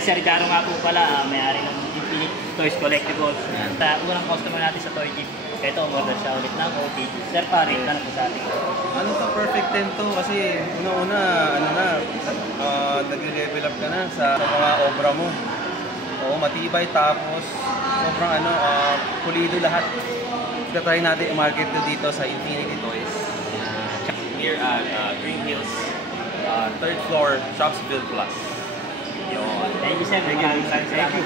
Ay, Sir Jaro nga po pala, may-ari ng Infinite Toys Collectibles. At unang customer natin sa Toy Jeep. Ito, order siya ulit ng OT. Sir, pa-rate na po sa atin. Ano to, perfect 10 to kasi una-una, nagre-level up ka na sa mga obra mo. Oo, matibay tapos sobrang pulido lahat. Try natin i-market to dito sa Infinity Toys. Here at Green Hills, 3rd floor, Shopsville Plus. Thank you, sir. Thank you.